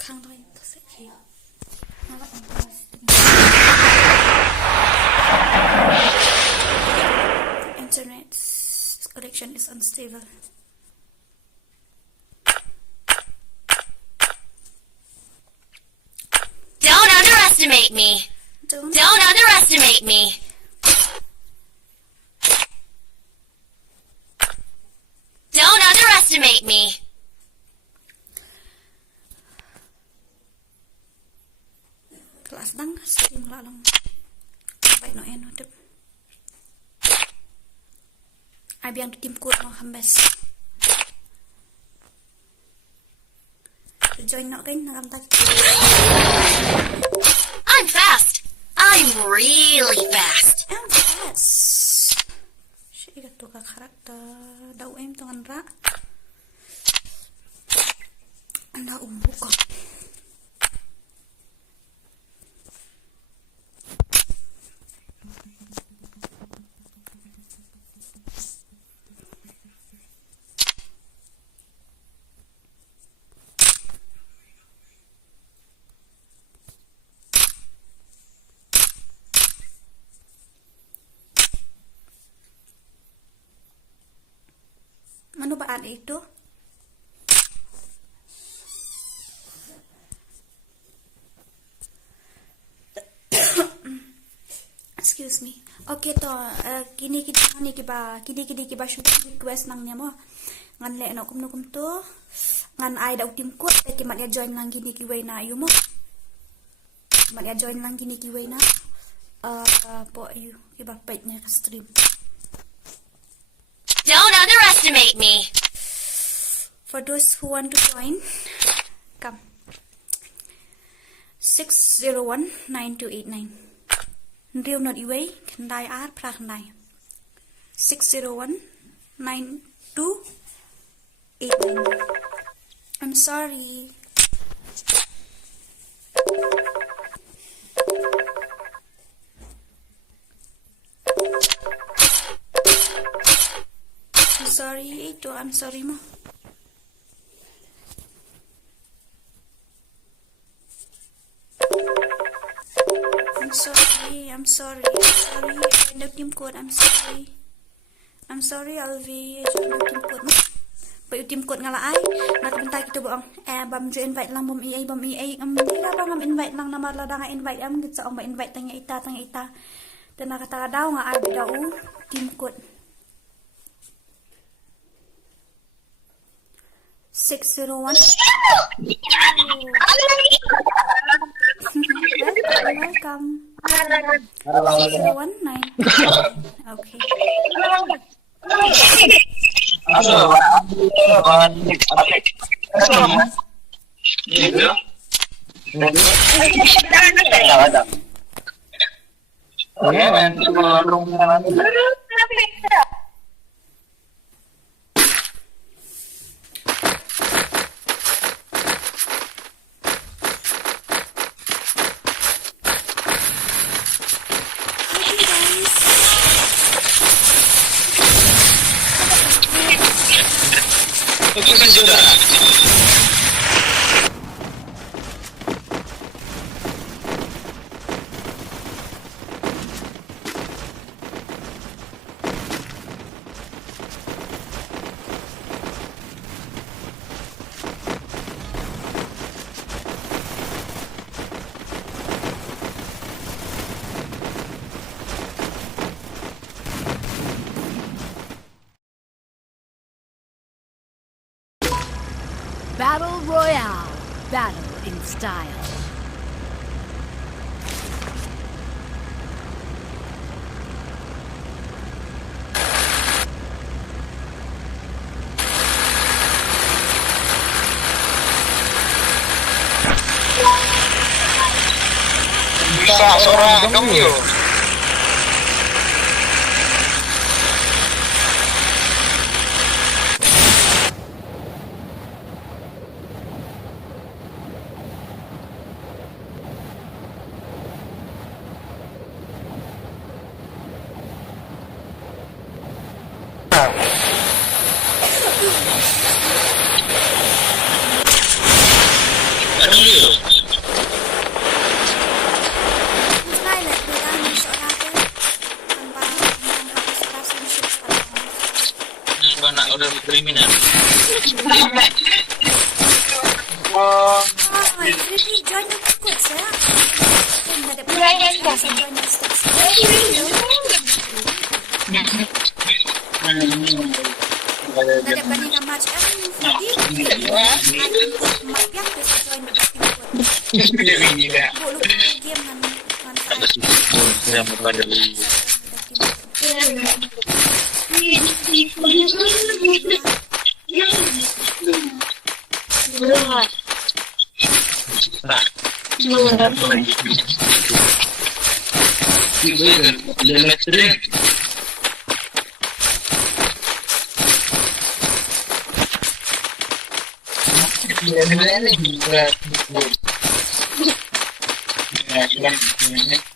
Can't wait to sit here. Internet connection is unstable. Don't underestimate me. Don't underestimate me. Don't underestimate me. Kelas dang stream lalang. Baik no eno tip. Ai biang tim kuat no hambes. Join no kan nakam tak. I'm fast. I'm really fast. I'm fast. Siya to ka karakter daw em tangan ra. Anda umbuka. Ano ba itu? Excuse me. Okay to kini kiba shoot request nang niya mo. Ngan le no kum to. Ngan ai daw tim ko te mat ya join lang kini kiway na ayu mo. Mat ya join lang kini kiway na. Po ayu kiba page niya ka stream. Don't underestimate me. For those who want to join, come. 601-9289. Real not away, can die art praknai. 601-9289. I'm sorry. I'm sorry mo. I'm sorry. No team code. I'm sorry, Alvi. No team code mo. Pero team code nga laay. Nakabantay kita boang. Bam jo invite lang bam EA. Dira ba ngam invite lang na marlada nga invite am git sa ong invite tanya ita. Dan nakataga daw nga ay daw team code. 601. Welcome. 601-9. Okay. Battle Royale. Battle in style. Bisa seorang kamu. minat. Oh, really join the good, sir. Ada join the sticks. Ada banyak yang macam jadi. Mak yang bisa join the sticks. Ini dah. Boleh game Ada susu yang pada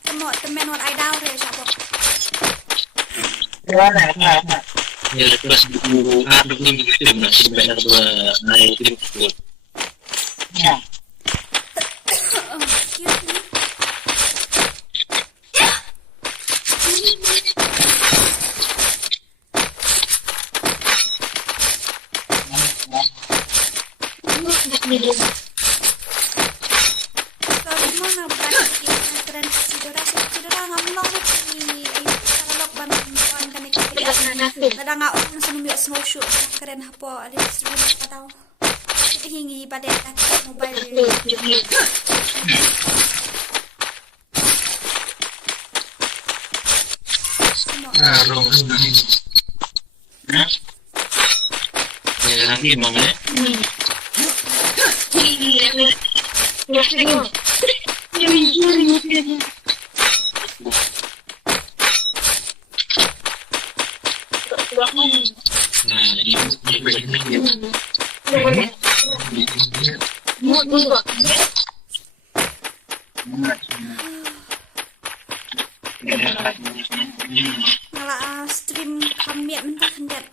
semua teman what I down deh, siapa? ya kelas buku aduk ni begitu masih banyak naik itu. Ya. Kadang orang semua snowshoe keren apa ada semua tahu. Kita hingi pada mobile. Ya lagi mau ni. Ngalah stream kami mentah hendak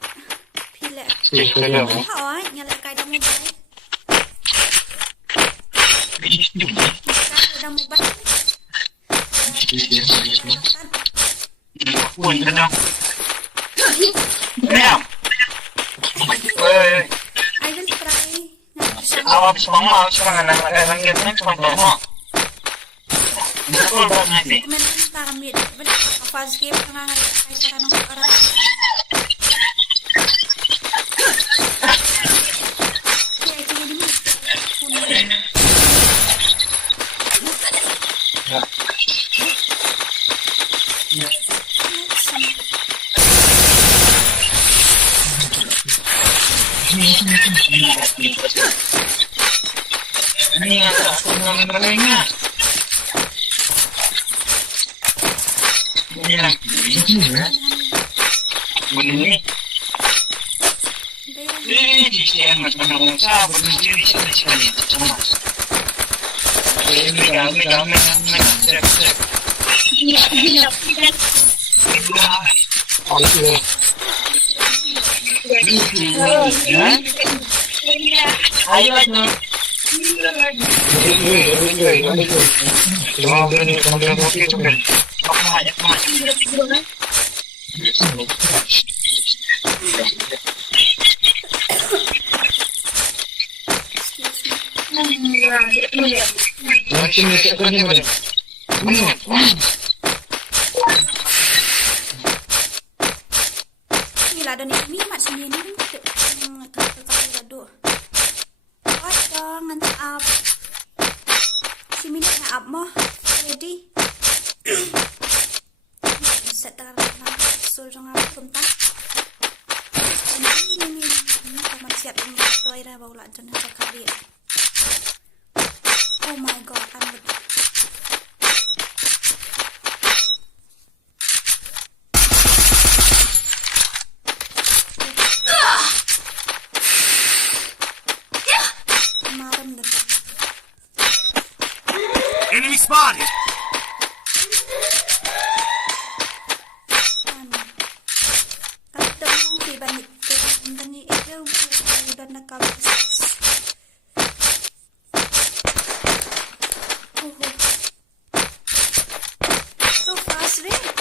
pilih. Hai, ngalah kaitan mobile. Dah mobile. Pun kadang. Mem. I will try. Awak semua serangan anak kita cuma bawa. Betul banget ni. Mentah kami. Fast game tengah kaitan orang. Ini aku ngomongnya. Ini lagi. Ini. Ini siapa macam siapa berdiri sekali. Ini kami. Cek. Ayo lah. Inilah dan ini macam ni ni. Ngan up. Si minit na up mo. Ready? Set na lang. So, yung nga punta. Ini. Kaman siap ini. Ito ay rabaw lang dyan sa kabir. Oh my god. I'm good. Enemy spotted! So fast, really?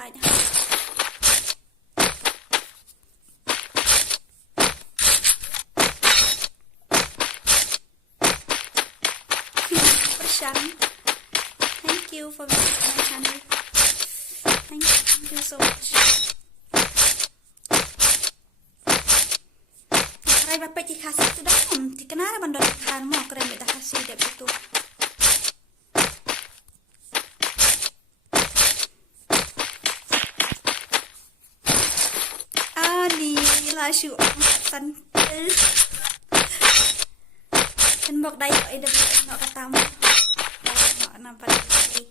khai nha. Thank you for visiting my channel. Thank you so much. Rai bapak di Khasi sudah di kenara bandar kan mau keren beta Khasi dek itu. Ani lasu san. Kan bok dai kok ida nak katamu. Nampak lagi.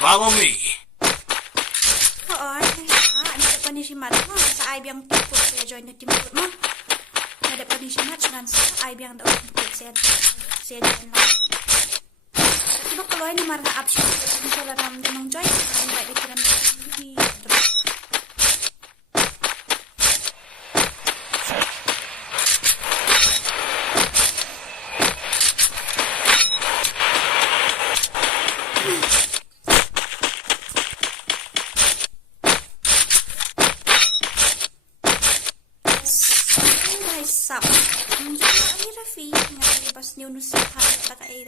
Follow me. Oh, ada punishment mo sa ay biyang tipo saya join na team ko mo. Ada punishment dengan sa ay biyang daw saya join lang. Tiba kalau ini marga option kalau ram nong join invite kita na di sap. Ay Rafi, nga pas niyo no sa ha ta kay.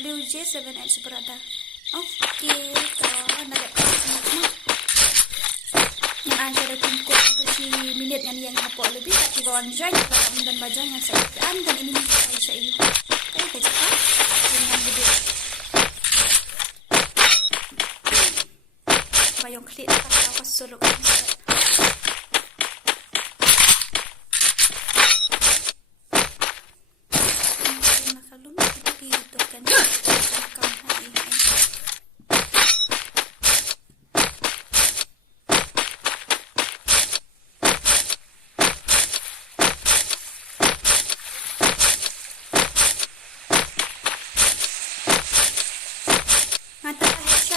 WJ7X berada. Oke, kalau ada yang ada tingkuk itu si minit yang kapok lebih tak tiga join dalam dan bajang yang saya dan ini saya oke cepat dengan gede bayang klik apa suruh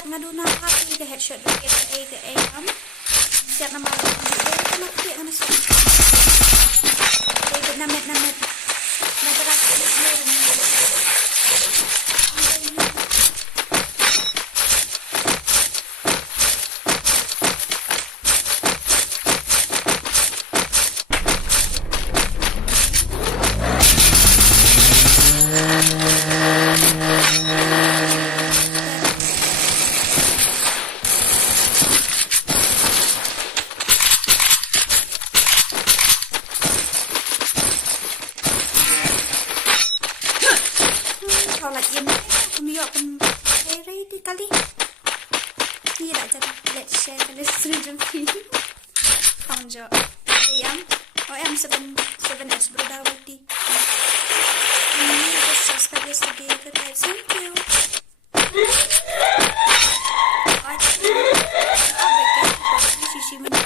ngaduna hati ke headshot ke am siap nama nama dia kan so ke namet nadarak kali ni tak jadi let's share kali stream Hong Jo yang OM 7S berdawati ini subscribe sedih ke thank you sisi mana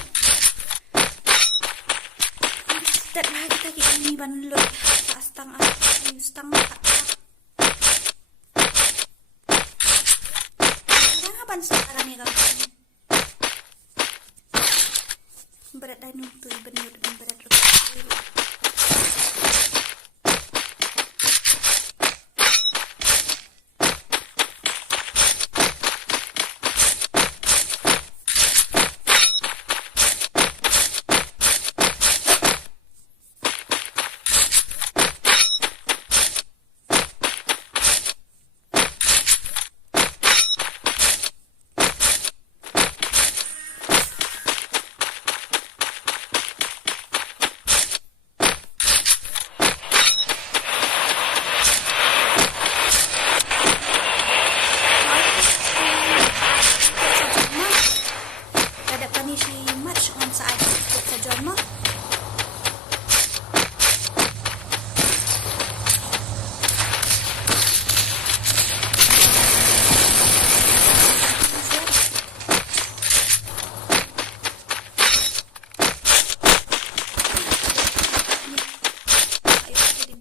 step lagi kita ini ban lo stang kapan sekarang ya kawan berat dan nuntut benar berat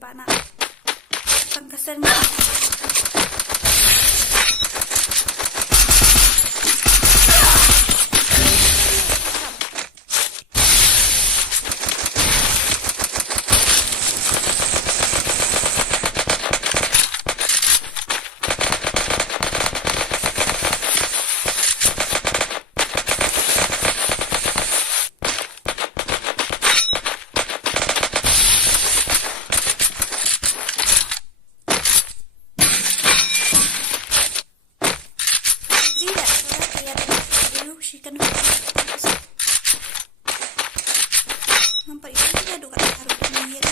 ba nak pangkasan ni. Nampak itu dia duk kat taruh ni ni.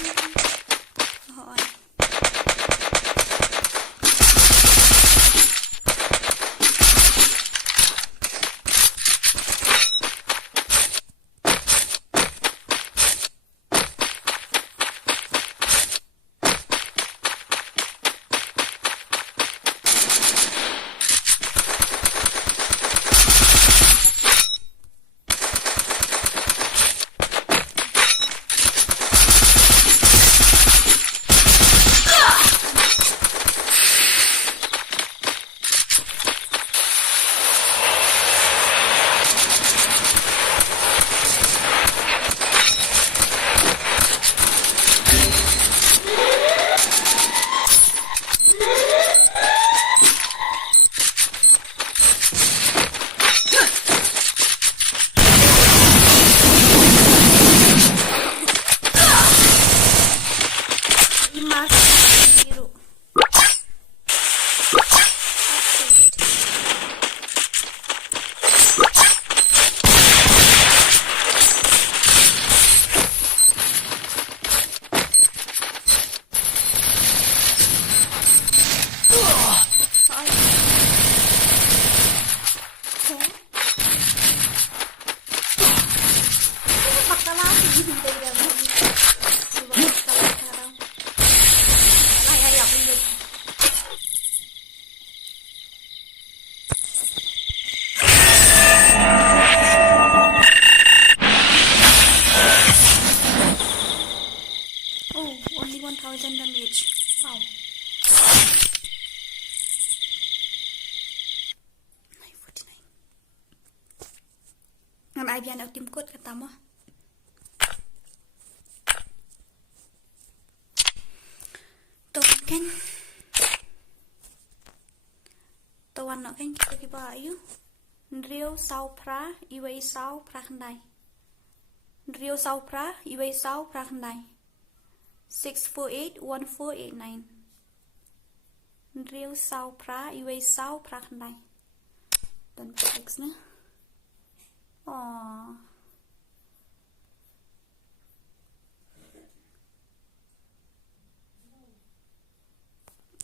Oh. Only 1000 damage. Wow. 949. Ngam ai biar nak tim kod kata mah. Tuh kan. Tuan nak kan kita kiba ayu. Ndrio sau pra, iwei sau pra khandai. Ndrio sau pra, iwei sau pra khandai. 6481489. Ndrio sau pra, iwei sau pra khandai. Dan teks na. Oh.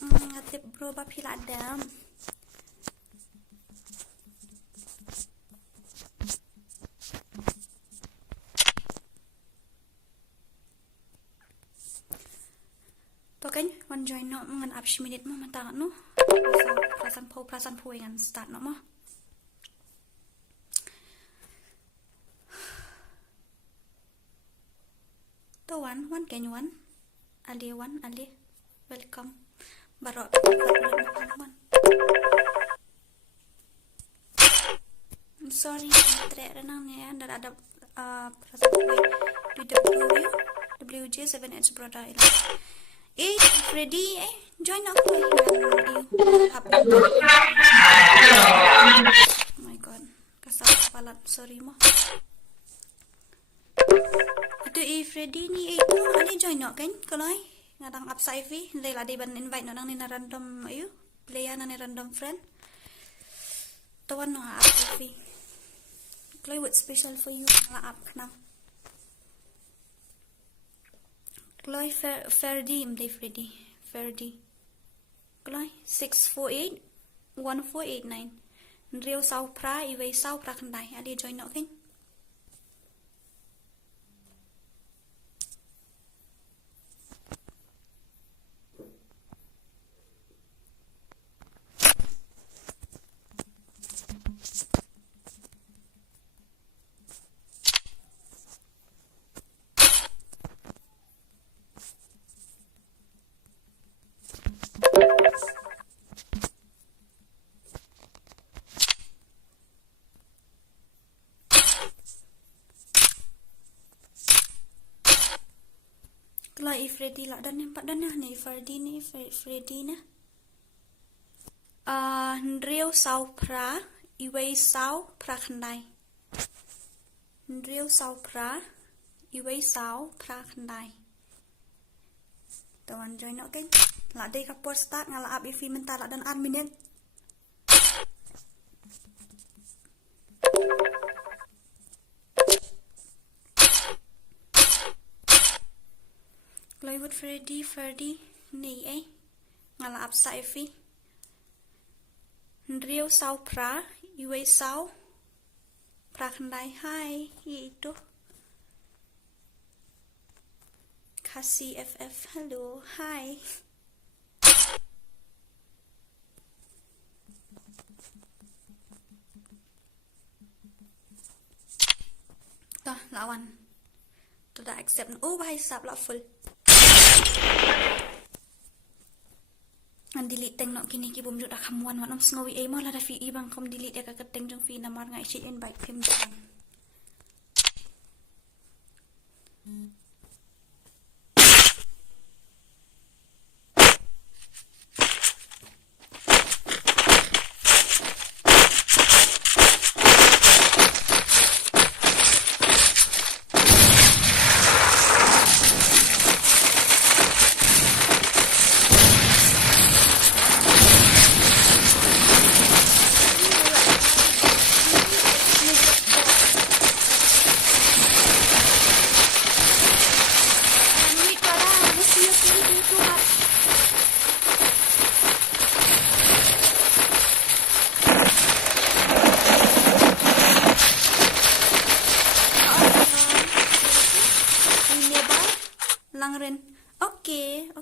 Ngatip bro ba pila adam. Kan one join no ngan up minute mo mata no prasan po ngan start no mo to one can you one ali welcome barok one. I'm sorry trek renang ni ya ndak ada prasan po WJ7H brother. Ready? Join aku. Oh my god. Kasar kepala. Sorry mah. Itu Freddy ni itu ani join nak kan? Kalau ngadang upside fee, lela dia ban invite nang ni random ayu. Player nang ni random friend. Tuan no upside fee. Kalau what special for you lah up kenang. Kloy Ferdi mde Ferdi Kloy 6481489 Ndrio sau pra iwei sau pra khandai adi join no king. Freddy lah dan nampak dan ni Freddy ni Freddy na. Nriu sau pra iwei sau pra khandai. Nriu sau pra iwei sau pra khandai. Tuan join nak kan? Lah day kapur start ngala up if mentar lah dan admin. Plywood Freddy ni ngala up sa ifi. Nriu sau pra iwei sau pra khandai. Hai itu Khasi FF, hello, hi. Dah lawan. Tu dah accept. Oh, bahaya sab lah full. Ang delete teng nok kini ki bom juk dah kamuan wan om sngowi mah lah dah fi bang kom delete ya ka keteng jong fi namar ngai si invite pim jang.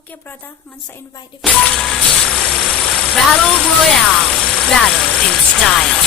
Okay, brother, ngan sa invite if Battle Royale. Battle in style.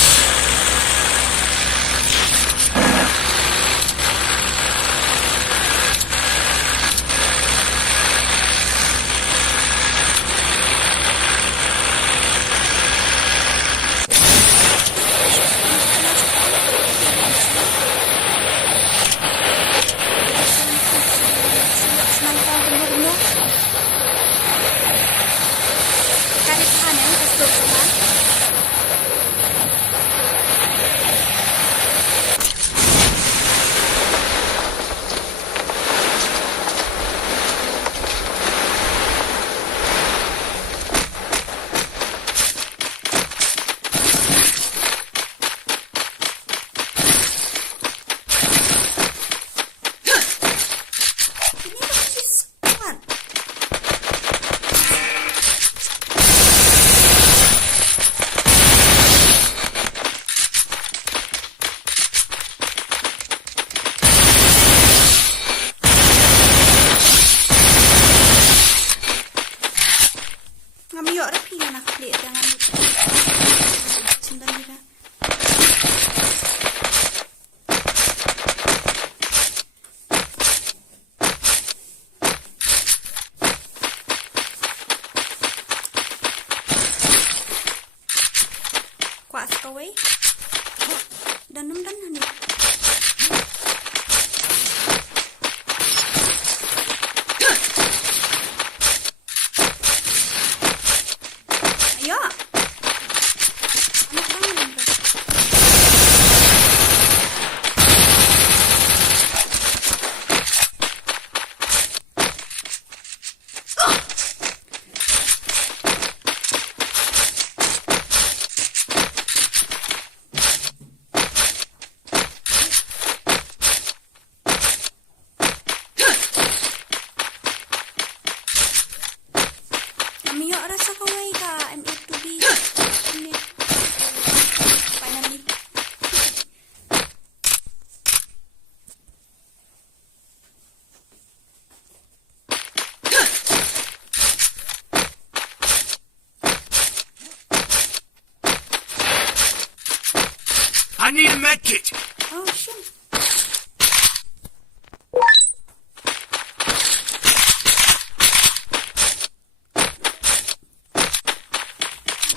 I need a med kit. Oh, sure.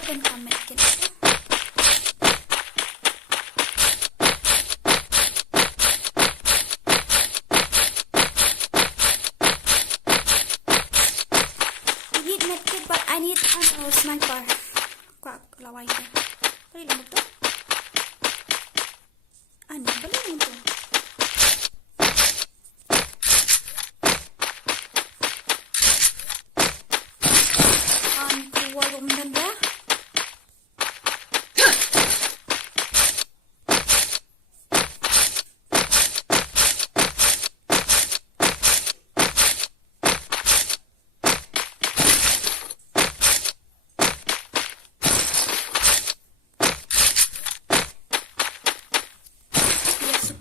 Then come med kit. I need sniper. Kuat lawan dia. Boleh lah betul. Ani boleh ni tu. Keluar rumah dia.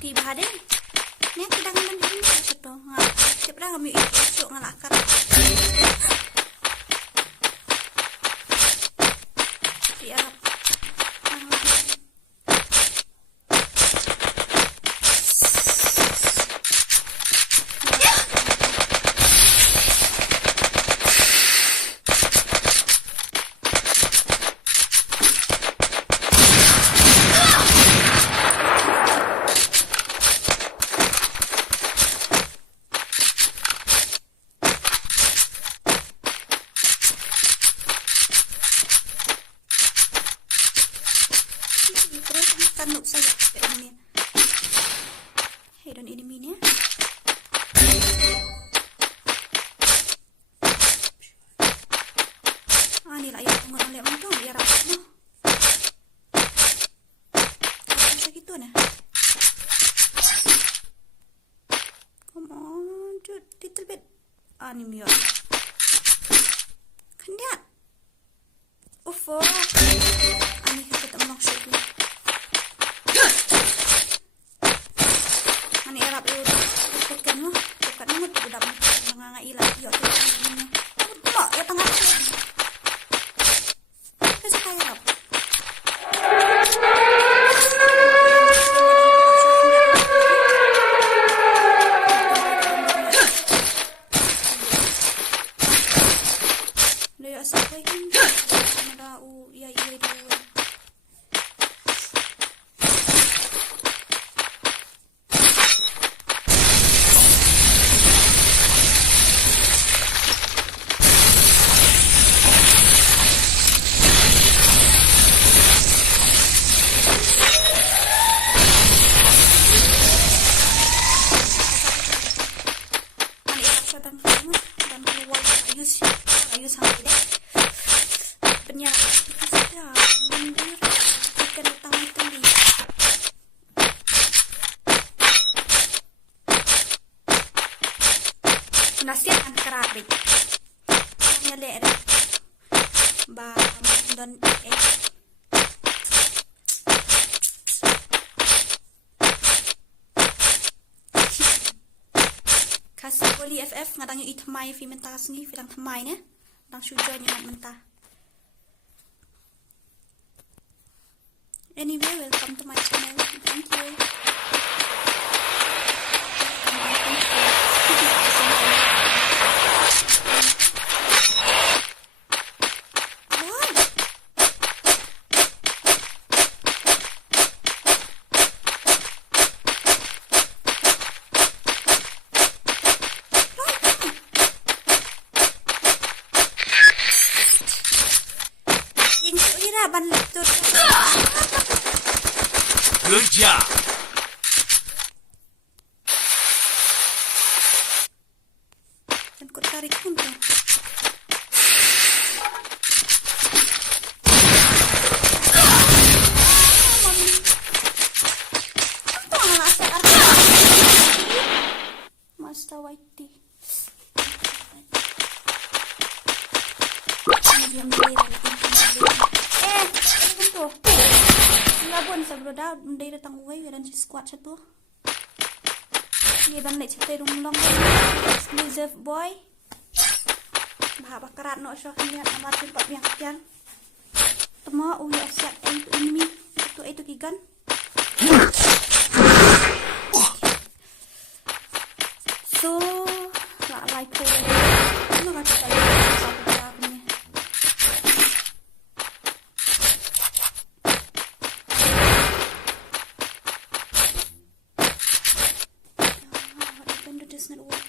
Bahade ni kita dengan ini satu siap dah kami esok ngalakar ya tanuk saya kat ini. Hey, don't enemy ni. Ni lah yang tengok oleh orang tu biar rapat tu. Macam gitu ni. Come on, just little bit. Ni biar. Kendiat. Ufo. Ni kita tak menang shoot ni. Ani erap eu tekan mu budak mengangai lah yo tu ni mak ya tengah tu saya erap dia sampai kan ada ya dia ayus sampai deh penyerang saja mundur ikan utama itu di nasihat kerabik nyalek bang dan Khasi Dora FF ngadang yung itmay fi mentah sengi filang tmay ne dang sujoy ni mentah. Anyway, welcome to my channel. Thank you. Good job. Dan kau tarik pun tu. Master Whitey. Diam tu. Labon sa broda, hindi datang uway, dan si squat siya to. Iya ban lek cipta rumlong. Reserve boy. Bahaba kerat no siya niat amat tempat yang kian. Temo uwi asiat itu enemy. Itu kigan. So, nak like ko. Ano ka sa does not work.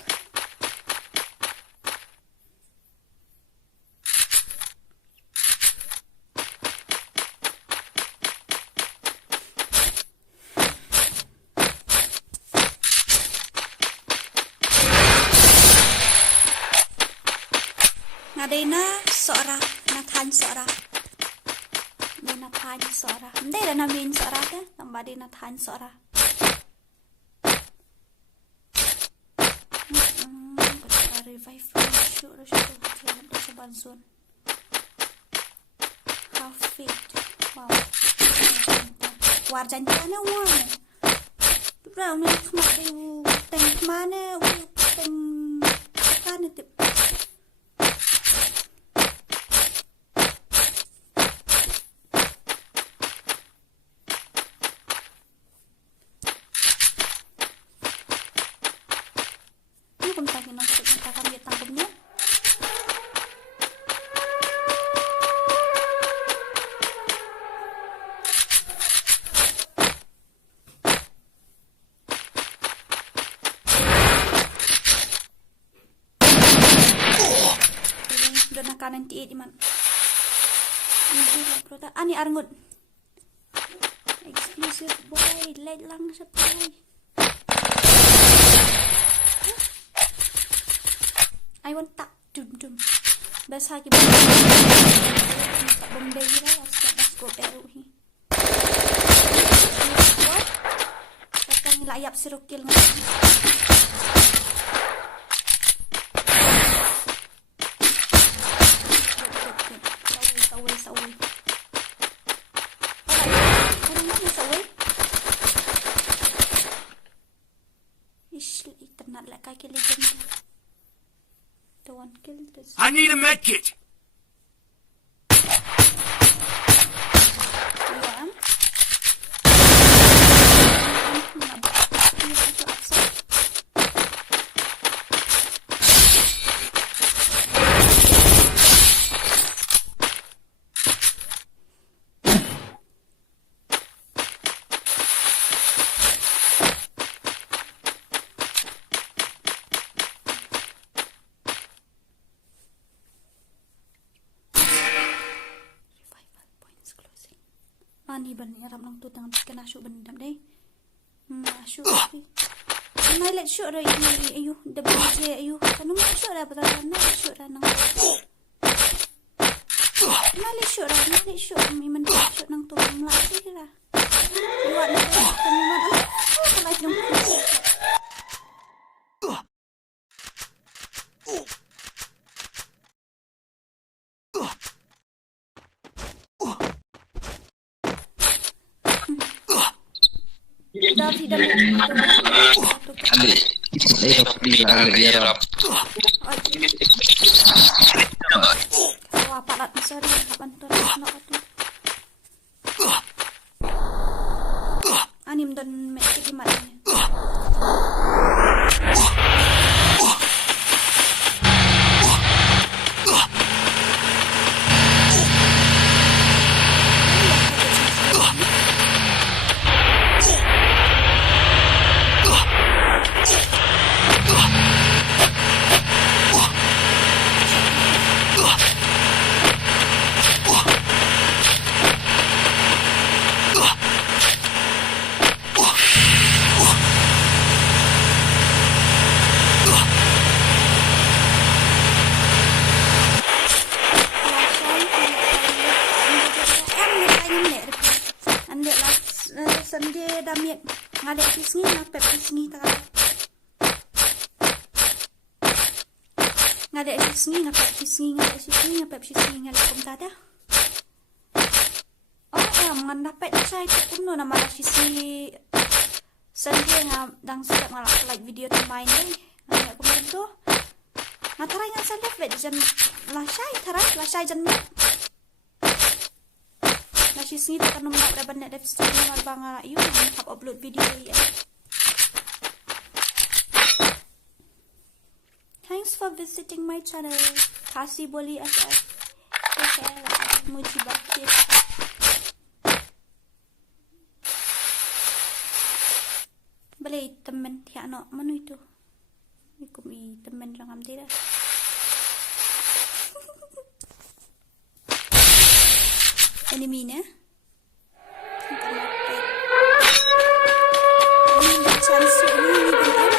seorang nathan seorang dia nathan seorang hindi dah namin seorang ke tambah dia nathan seorang revive shoot dah seban zone half fit wow war janjiannya war Rau ni kemak dia teng mana teng kan itu ni pun tak nak kita dia tangkapnya nanti di mana? Ani arngut. Exclusive boy, light lang sa boy. I want tak dum. Basa ki. Tak bombay ra, bas ko pero hi. Katang layap si Rokil nga. Saway. Ano na saway? Ish, iternat like kaki legend. The one killed this. I need a med kit. Yeah. Ni ban yaram nang tu tang kena shoot bendam dai shoot nai let shoot rai ayu WJ ayu kanu shoot rai betul nai shoot rai nang nai let shoot mi men shoot nang tu melati lah buat nak kanu mana like nang tidak apa nak sorry bantu nak tu anim dan mesti gimana ngadek pisngi ngapet pisngi tak ngadek pisngi ngapet pisngi ngapet pisngi ngalakom tada mengandapet saya tu kuno nama pisngi sendiri dang sedap malah like video tu main deh ngadek komen tu ngatarai ngan saya lihat jen lasai jen Nasi sini tak nak nak banyak dari sini mal bangga you nak upload video ya. Thanks for visiting my channel. Khasi Dora SF. Muji bakit. Balik temen tiak nak mana itu? Ikut temen jangan tidak. Enemy na ini chance ini bentar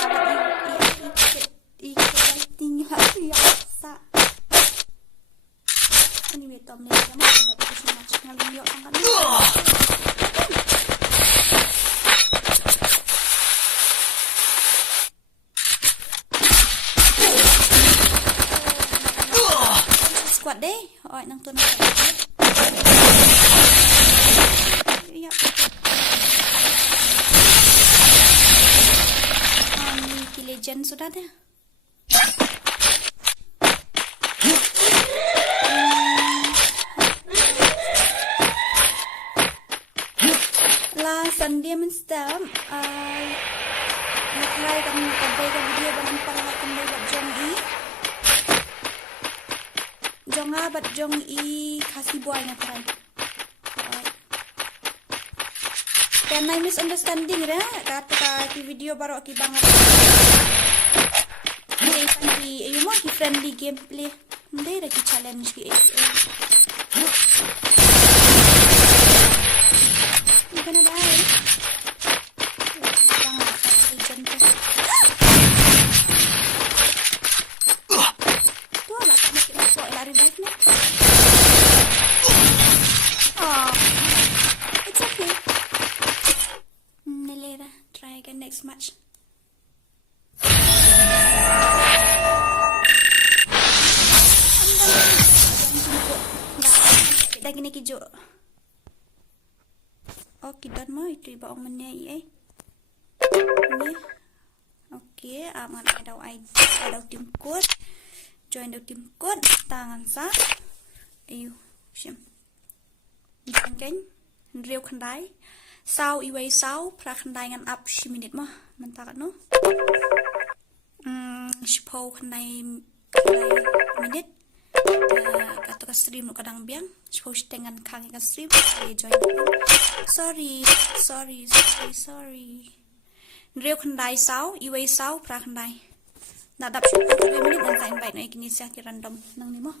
dapat tinggal biasa Tom ni sama ada betul macam ngalih yok tangan. Squat deh. Oi nang tu nak. Ya. Ni legend sudah dah. Sunday menstam naklay kami nakabay ka video banang pala kami bat jong i jonga bat jong i khasi boy nakray can I misunderstanding ra kata ka ki video baru ki banget ni sanki ayu mo ki friendly gameplay ndai ra ki challenge ki gonna die. Tuh lah kamu kena kok lari baik nih. Oh, it's okay. Later, try again next match. Kita gini kijo. Oh, kita mau itu iba orang mana ni? Ni, okay. Aman ada tim code, join the tim code, tangan sah, ayu, siam, jangan, real kendai, sau iway sau, pra kendai ngan up 10 minit mah, mentak no, sipo kendai minit. Kata ka stream no kadang biang suppose dengan kang ka stream join sorry real khandai sao iway sao pra khandai nadap shoot 2 minit nang time bite na ikini siya ki random nang nimo.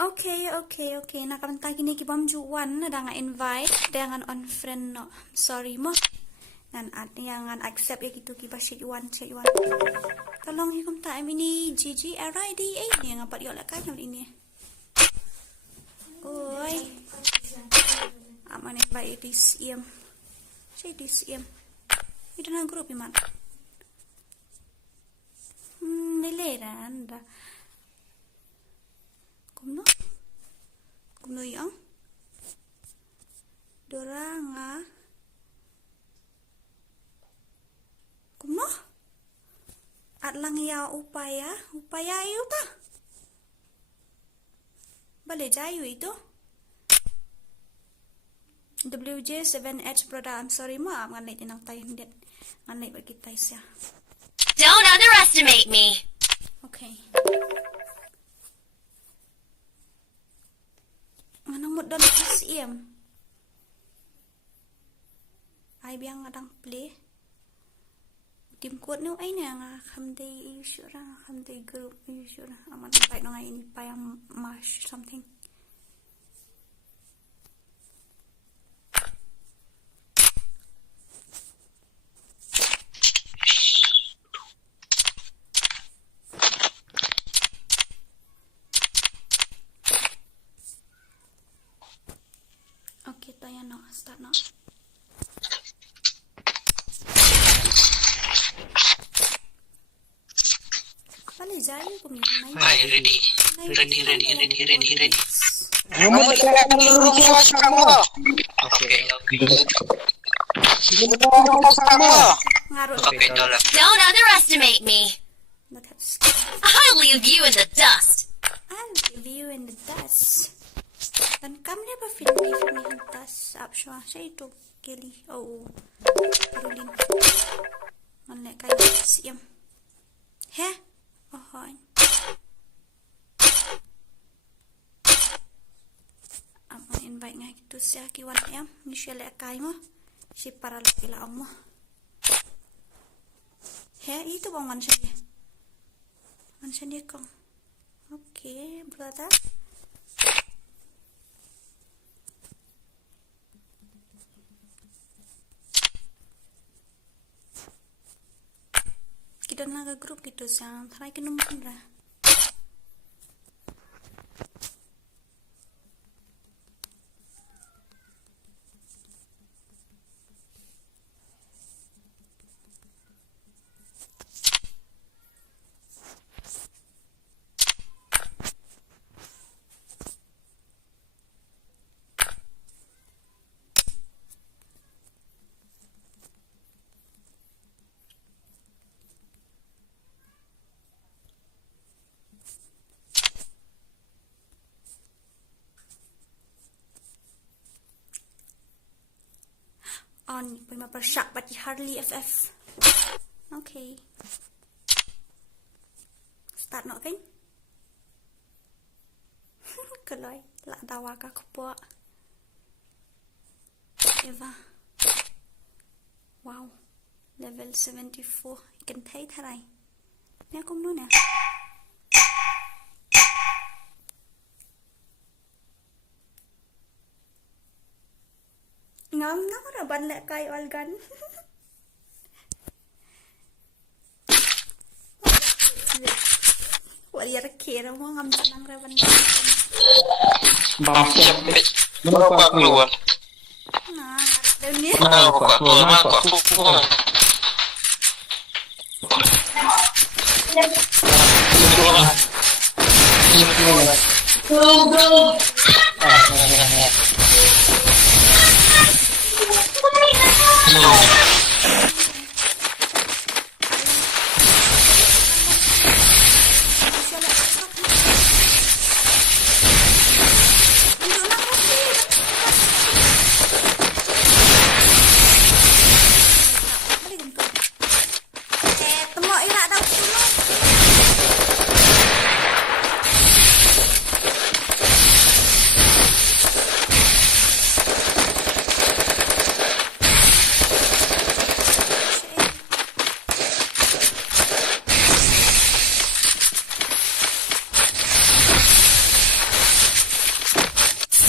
Okay. Nakabantay kini kibam juwan na nga invite dengan on friend no. Sorry mo. Ngan at ngan accept ya gitu kiba shit yuan. Tolong hikum time ini GG RID ni nga pat yo la kanya ini. Oi. Aman invite this siem. Say this siem. Itu nang grup iman. Nileran da. Kumno yang Dora nga kumno at lang ya upaya iyo ta bale jayo ito WJ7H brother I'm sorry ma nganay tinang tayo hindi nganay bagi tayo siya. Don't underestimate me. Okay. Anong mo doon siem? Ay biang ngadang play. Tim code no ay na nga kamday issue ra, kamday group issue ra. Aman pa no nga ini pa yung mash something. kita ya nak start nak. Balik Zai pun main. Hai, ready. Kamu tidak perlu rumus kamu. Okay. Ngaruh. Okay, tolak. Don't underestimate me. Not have skill. I'll leave you in the dust. I'll leave you in the dust. Dan kamu dia berfilmi hentas absyua. Saya itu kili. Oh, Bankerlin. Mana kayak siam. Heh? Oh, hoi. Apa invite ngai gitu sih kiwan ayam. Ni share kai mah. Si para laki lah ong mah. Heh, itu bang mansa dia. Mansa dia kong. Okay, brother. Kita naga grup gitu sang, try ke nombor lah. On, punya persyak bati Harley FF. Okay. Start nak kan? Keloi, lak tawa ka kepuak. Eva. Wow. Level 74. Ikan thay thay. Ni aku menurut ya. Ngam nak ada banlek kai organ. Waliar kira mau ngam tenang reban. Sampai berapa keluar? Nah, dunia. Berapa keluar?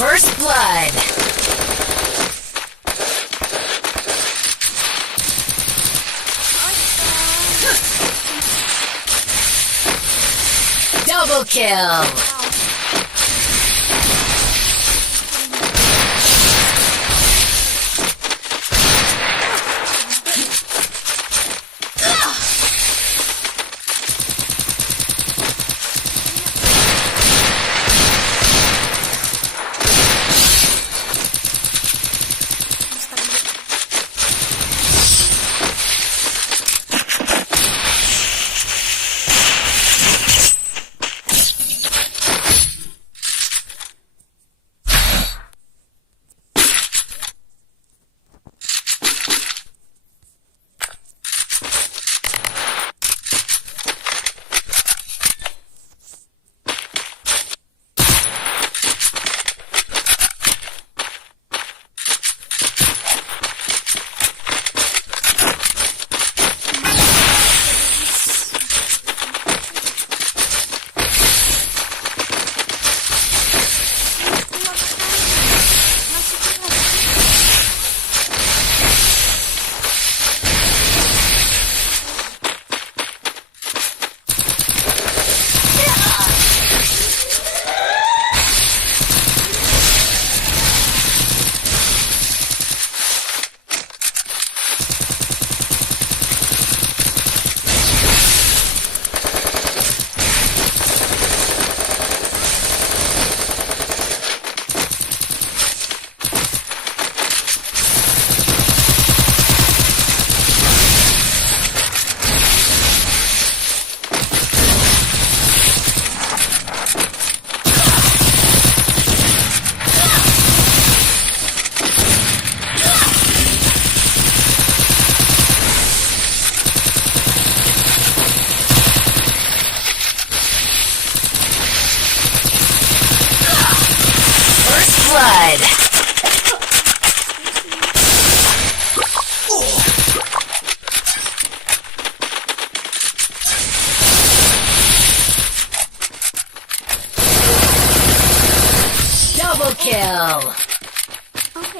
First blood. Double kill.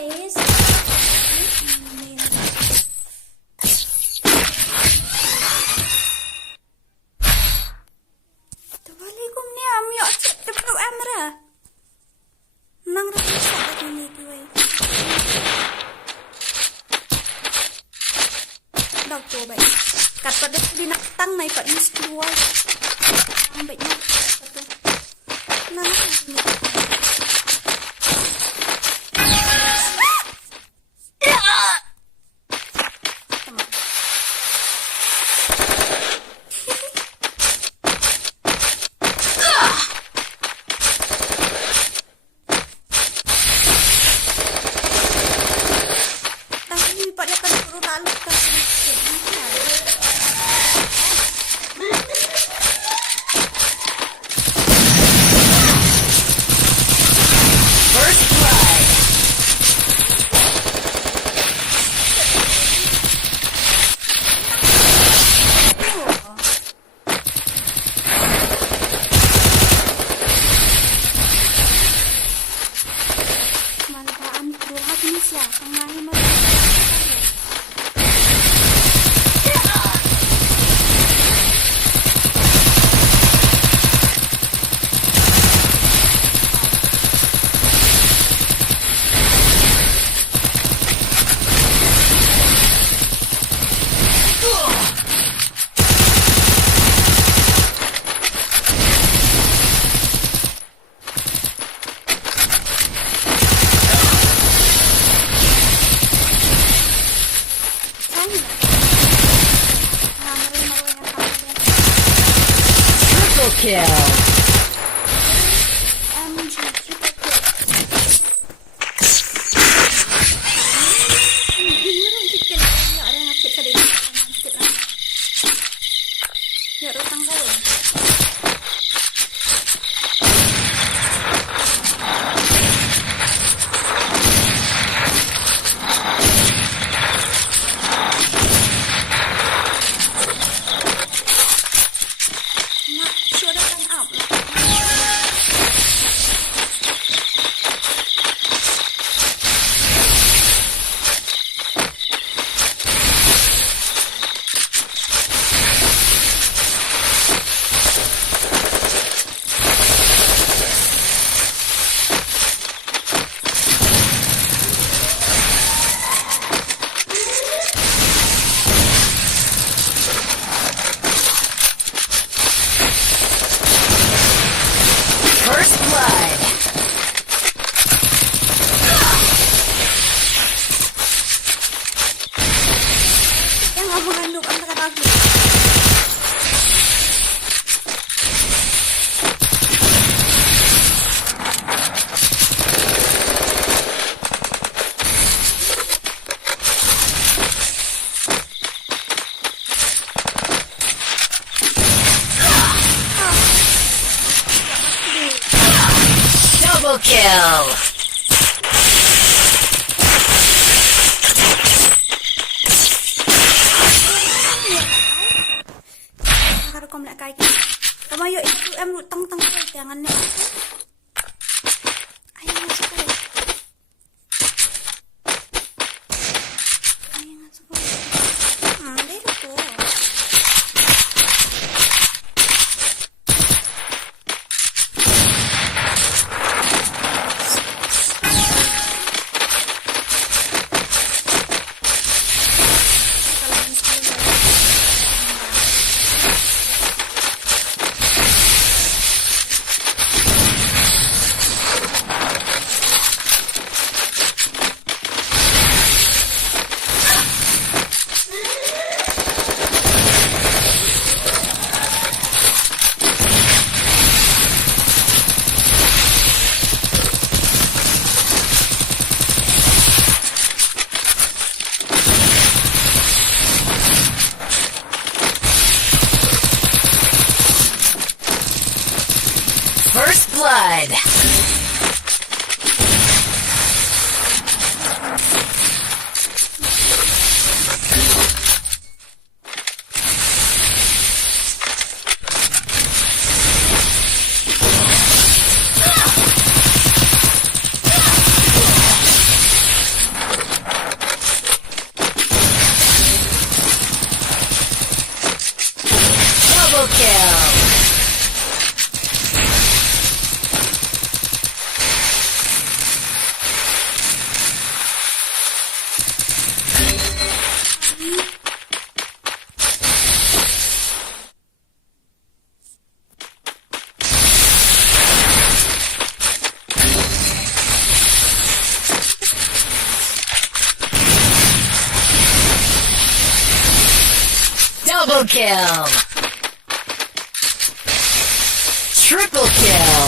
guys. Assalamualaikum ni ami acep tepuk amra. Nang rasa sakit ni gue. Dak tu baik. Kat pada di nak tang nai pat mis keluar. Ambil nak. Nang ni. Kill. Double kill. Kalau kau nak kaki, kamu yuk itu em tang tang jangan ni. Ayo masuk. Ayo masuk. Dia tu. First blood. Double kill. Triple kill.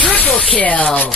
Triple kill.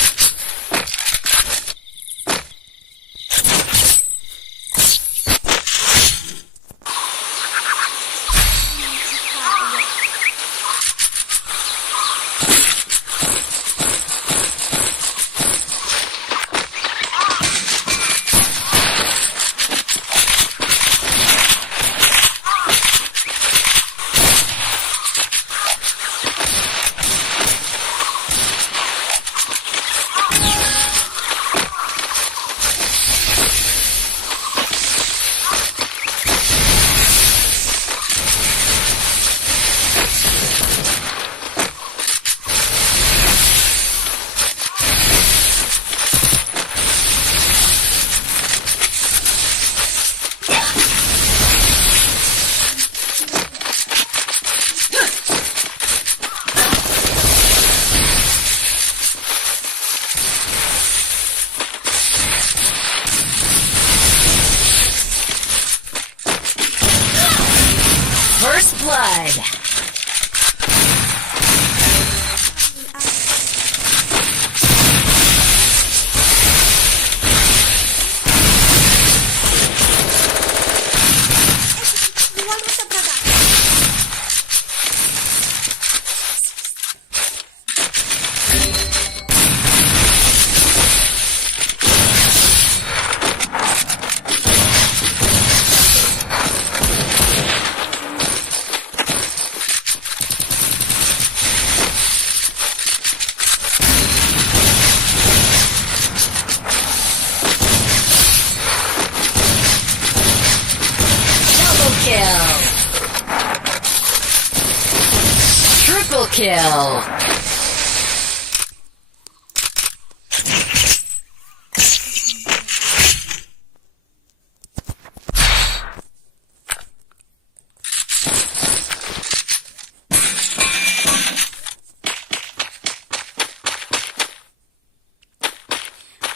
First blood. Luar bisa berada. Double kill. Triple kill.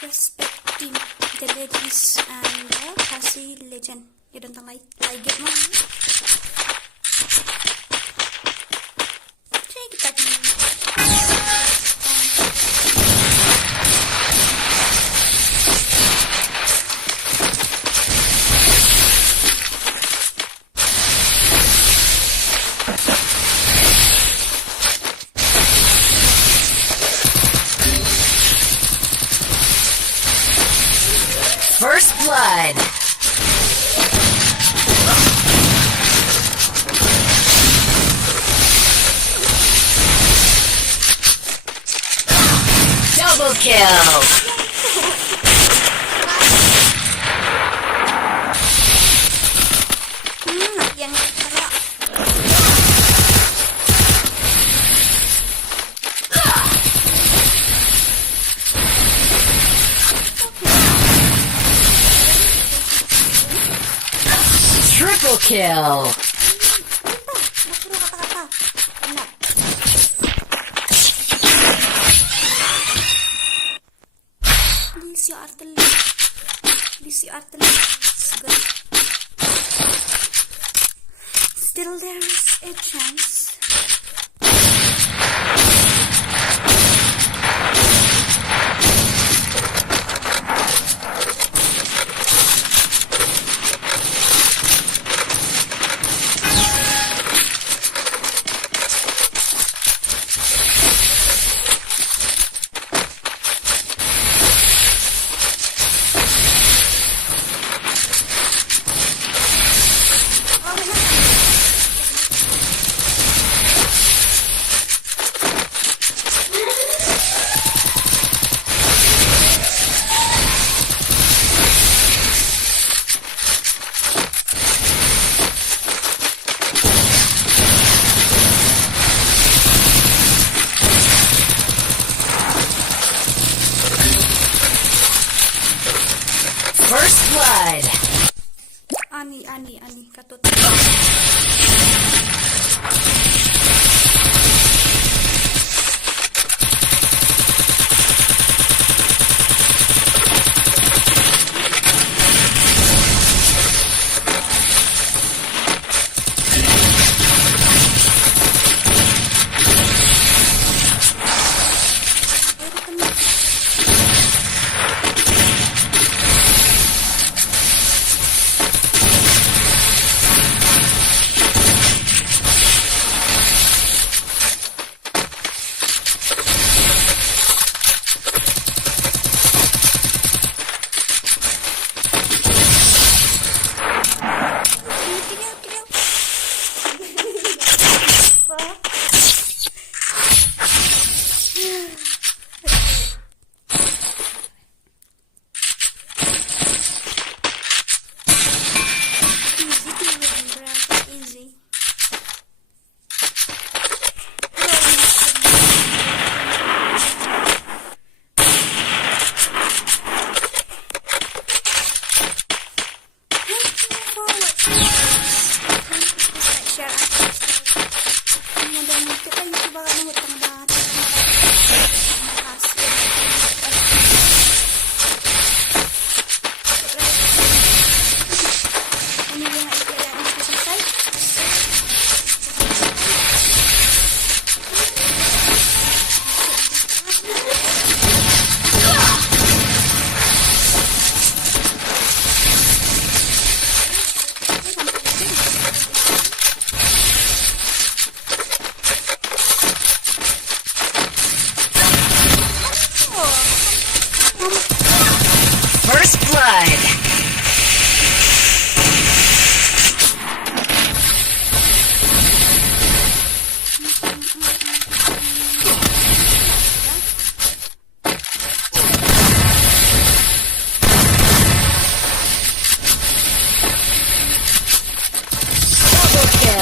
Respecting the ladies and the Khasi legend. You don't like it more? Take that. First blood. Double kill. Yang kalau Triple kill. Nakuro kata-kata. Enak. This your artillery. It's good. Still there is a chance.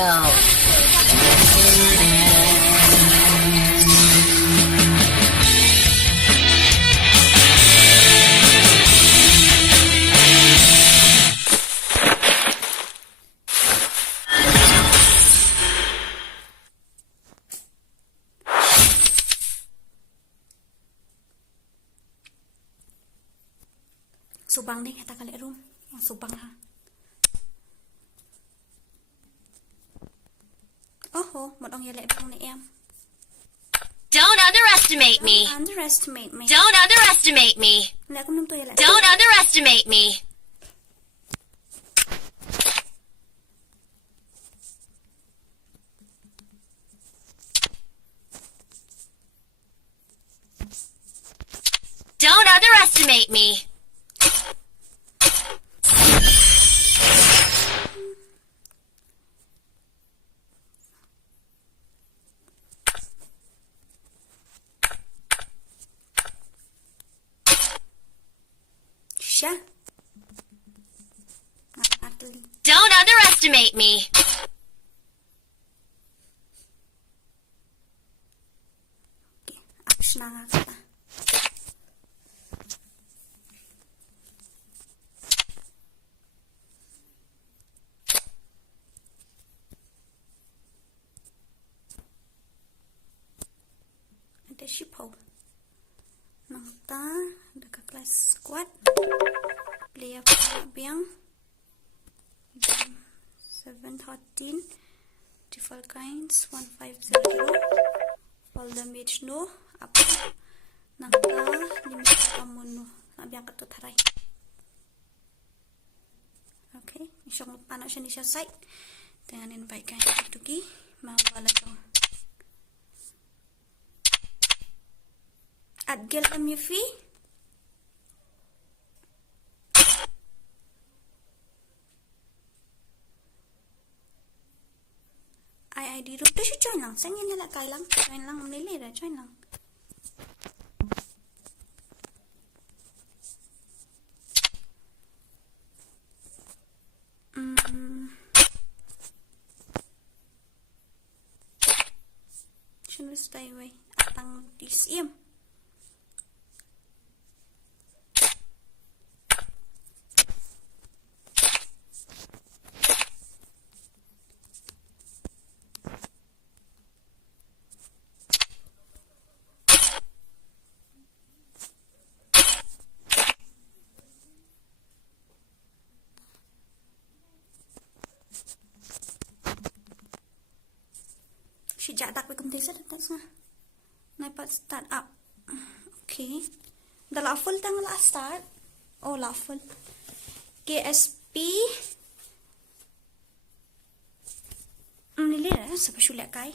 kill. Subang ni kata kali room. Subang ha. Oh, một ông lại bang này em. Don't underestimate me. Underestimate me. Don't underestimate me. Lại cũng nung tôi lại. Don't underestimate me. Don't underestimate me. Sha. Atli. Don't underestimate me. Okay, shnong kata. Ada shipo. Nangta dekat kelas squad. Player biang 713 default kinds 1500 all damage no apa nangka limit kamu no biang ketut harai. Okay, insyaAllah panak siya ni siya site dengan invite kan itu ki mawala to adgel MEGHALAYA ID room tu join lang. Saya ingin nak kalang. Join lang menilai dah. Join lang. Sino stay away? Atang disiem. Chị trả đặc với công ty rất là tốt nha. Này bắt start up. Okay. Dah lah full tang lah start. Oh lah full. KSP. Ni lihat siapa sulit kai.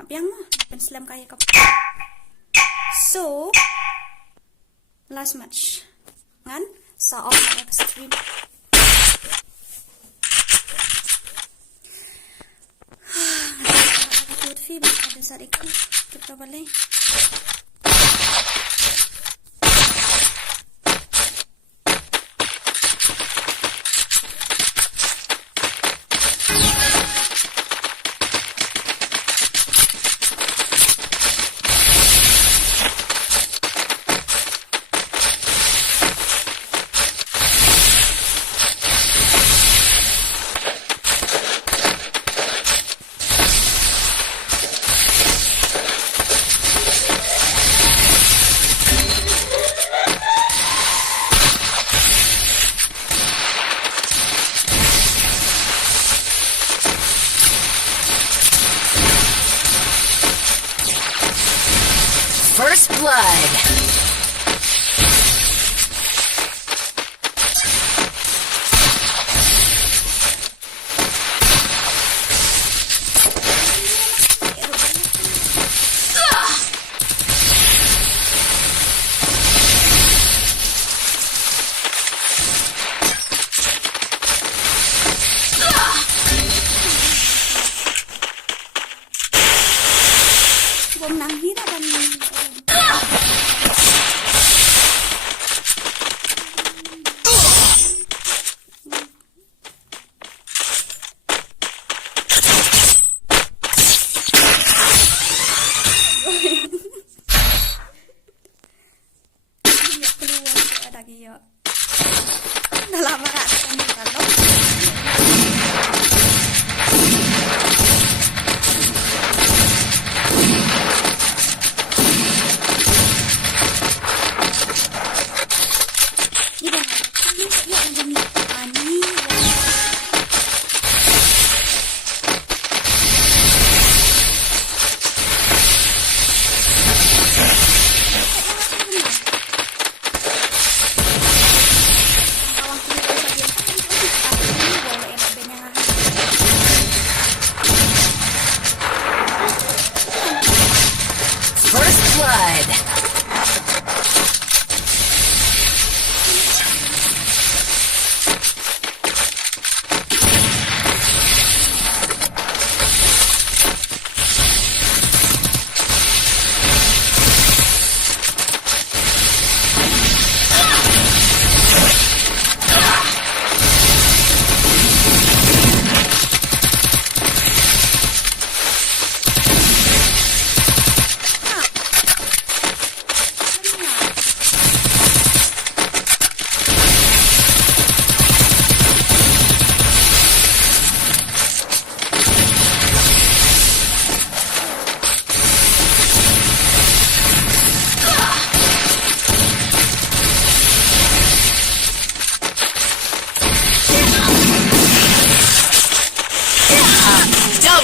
Apa yang pen slam kai kap. So last match. Ngan sa off extreme. Ada saat itu kita balik. First blood. Bom nang hira dan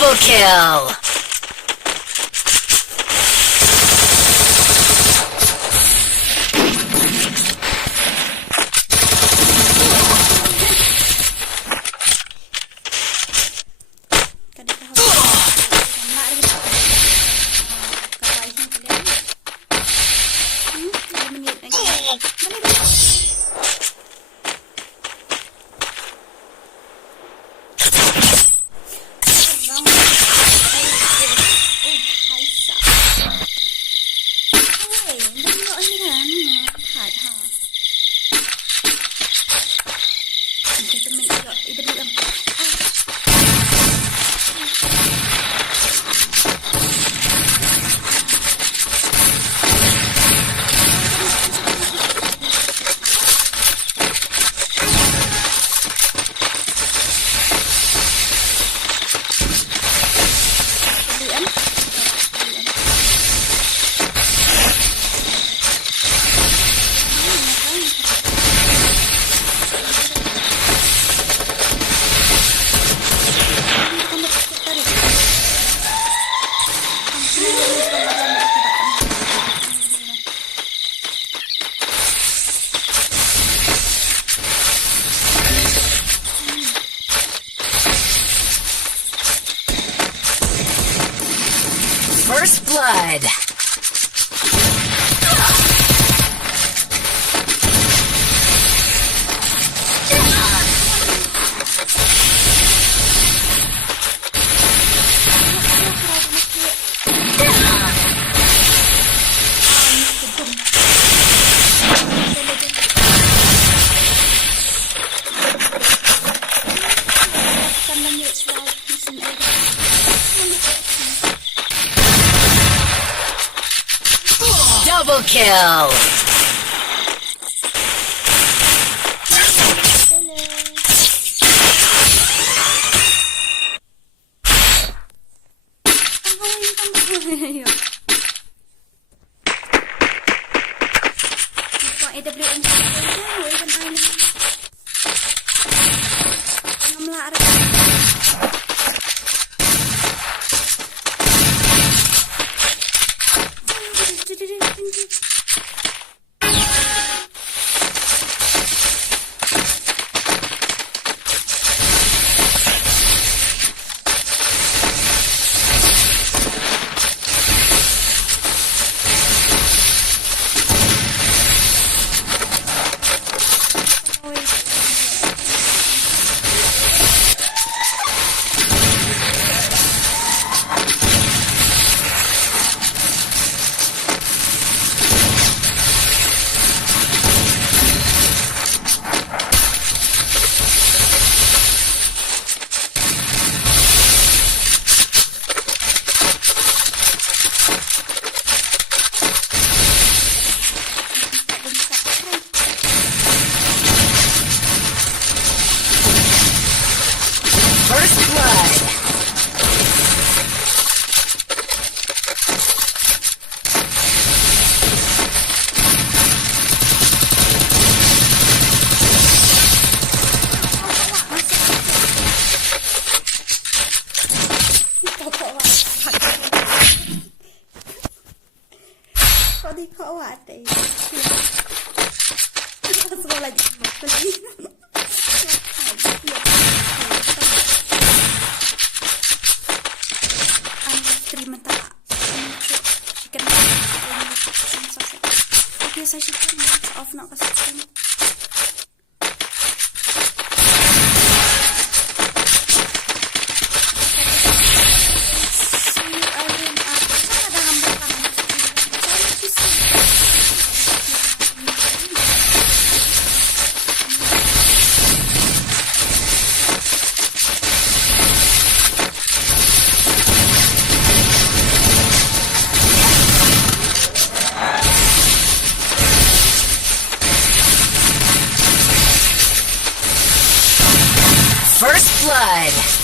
Double kill. First blood. Double kill. First blood.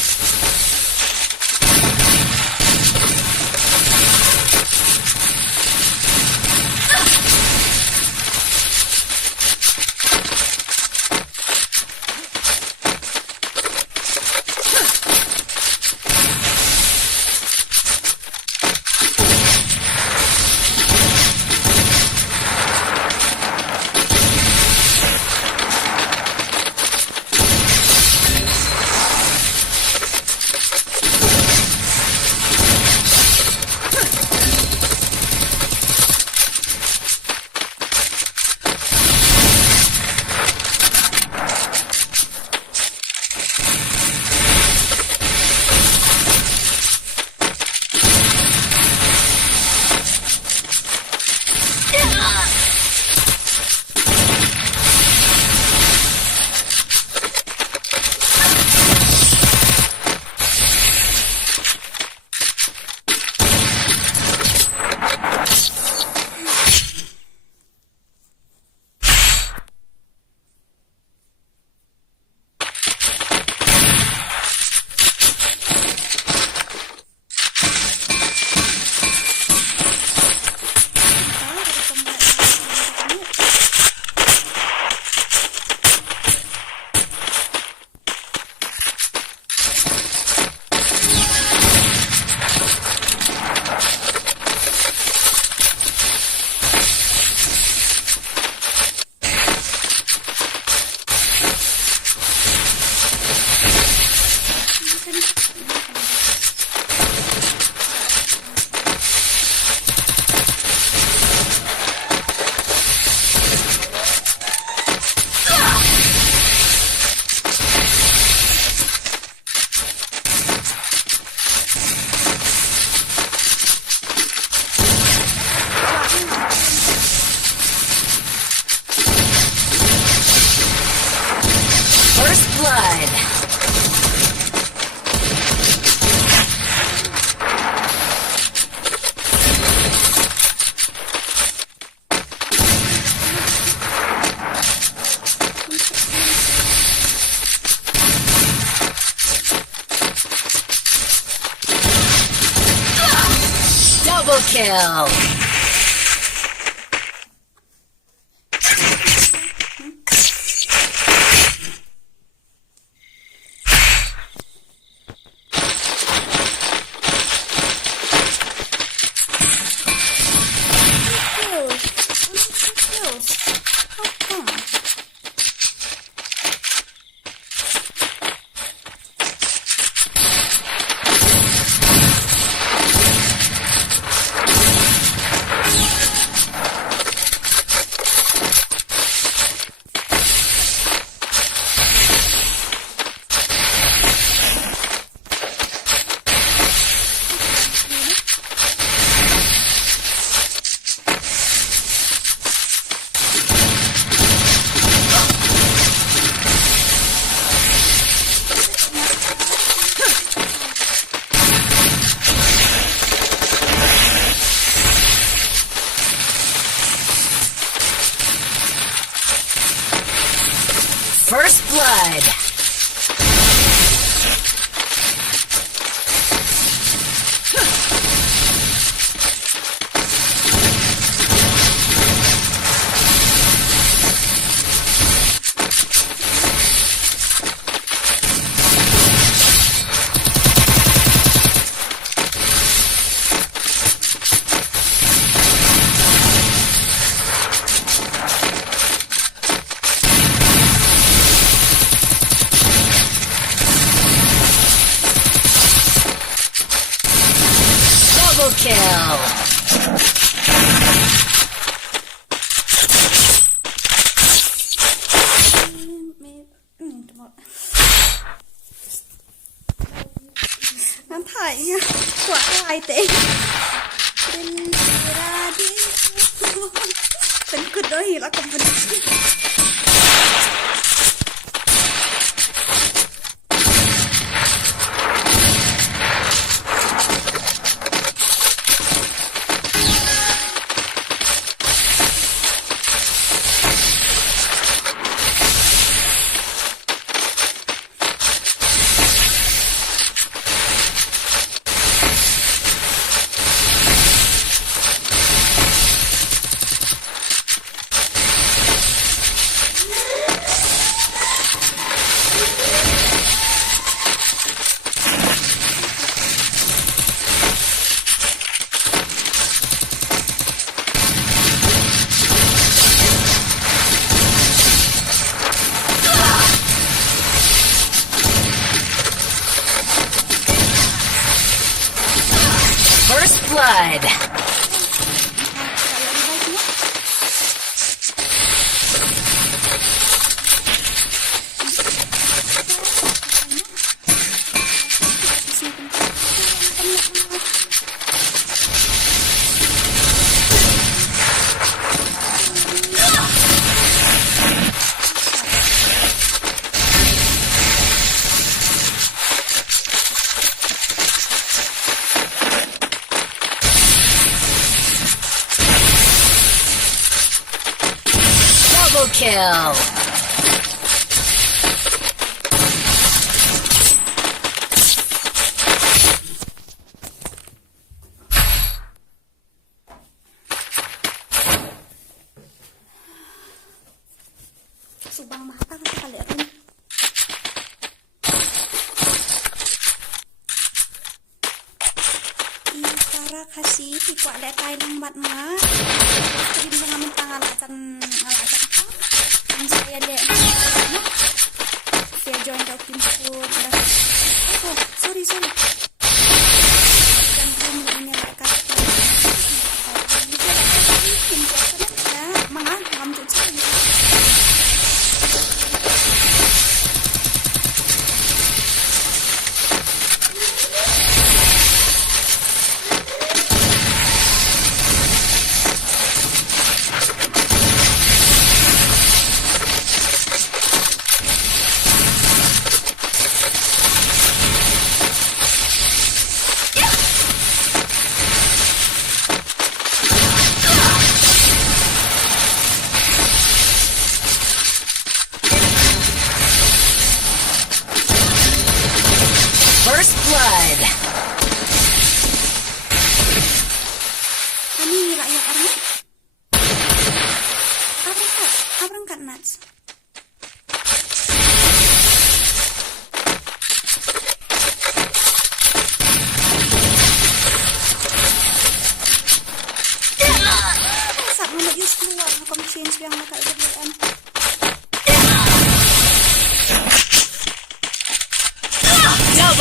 Double kill. Kills. How come? First blood. Double kill. Nó thải nha. Quả lại tệ. Đến ra đi. Tính cực đó thì là cầm phần. First blood. Double kill. Subang mata kita kali ini. Para kasih kuat ada kain yang mat mah. Jadi bunga mentang alasan yang saya dek. Saya join ke tim pun. Oh, sorry. Dan belum ini mereka. Mana ngambil saya. First blood.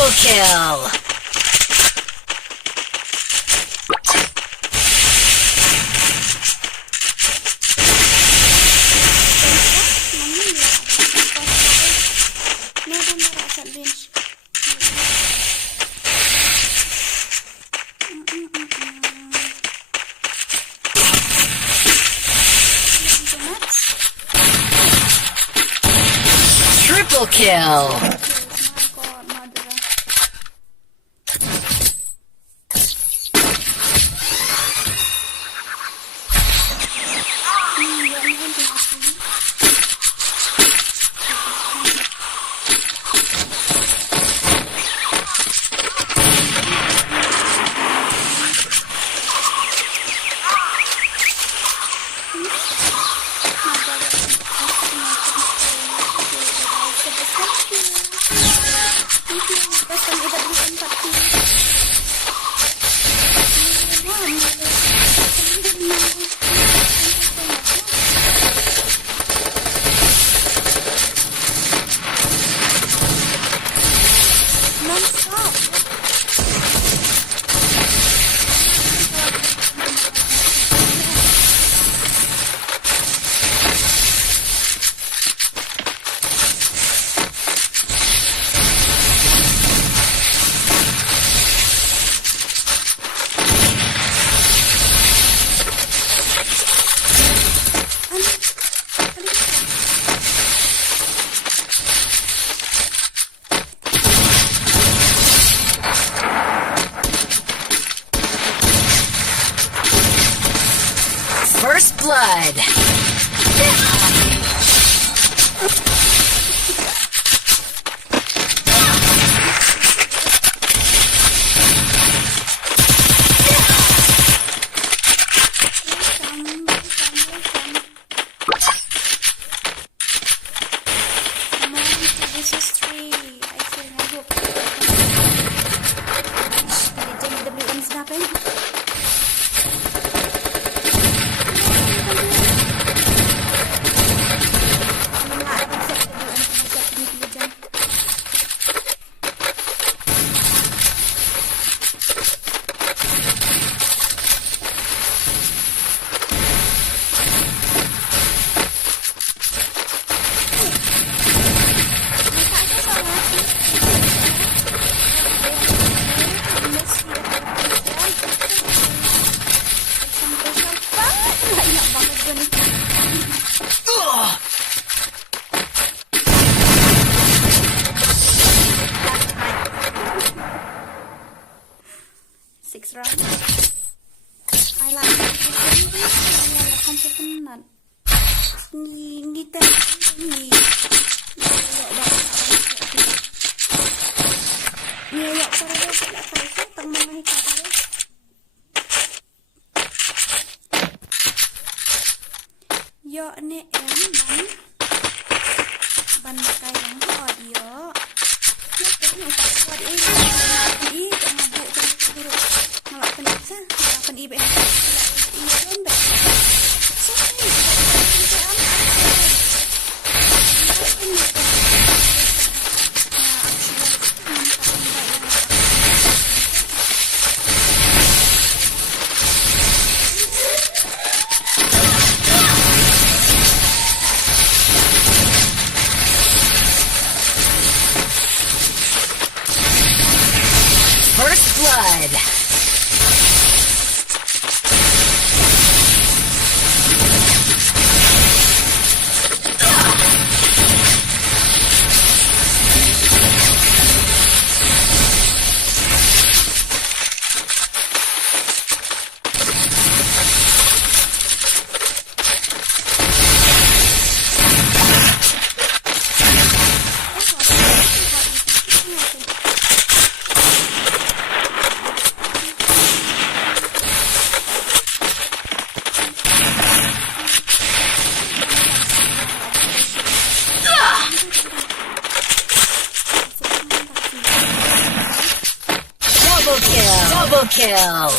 Double kill. Triple kill. First blood. This is 3. I think I hope. The WM's nothing. Six rounds. I like confident. Yo ni ban pakai yang audio. Ya kan untuk buat ini mabuk terus malah penisa malah ibe ini lembek. First blood. Double kill.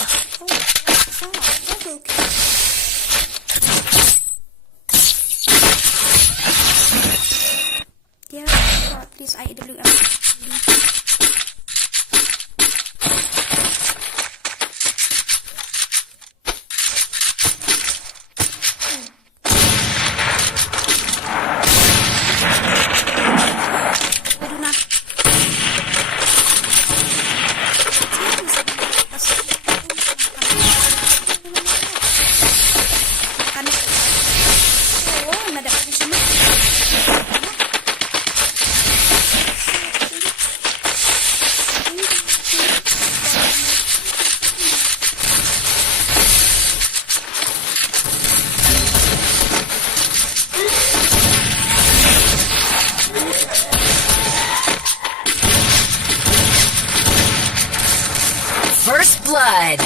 Yeah, please IWM. First blood.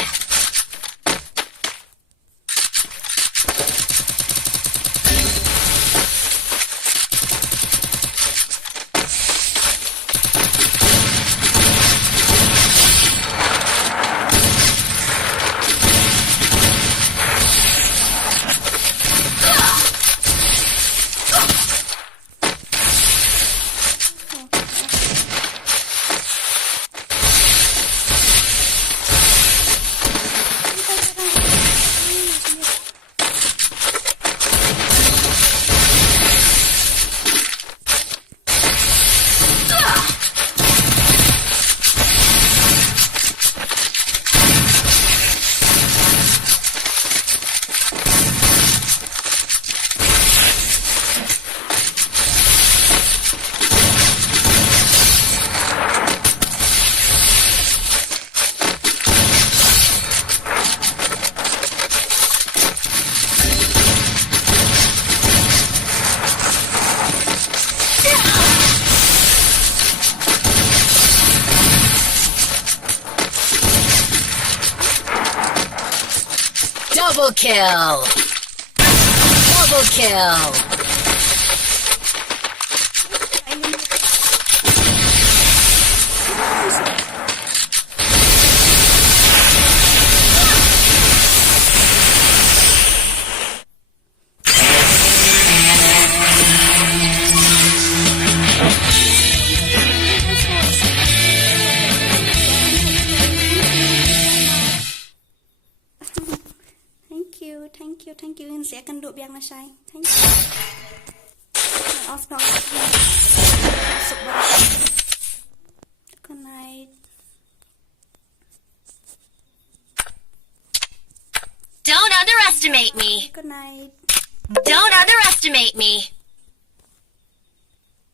Double kill. Double kill. Thank you. Yun, saya akan duduk biang na siya. Thank you. Off na. Masuk balik. Good night. Don't underestimate me. Good night. Don't underestimate me.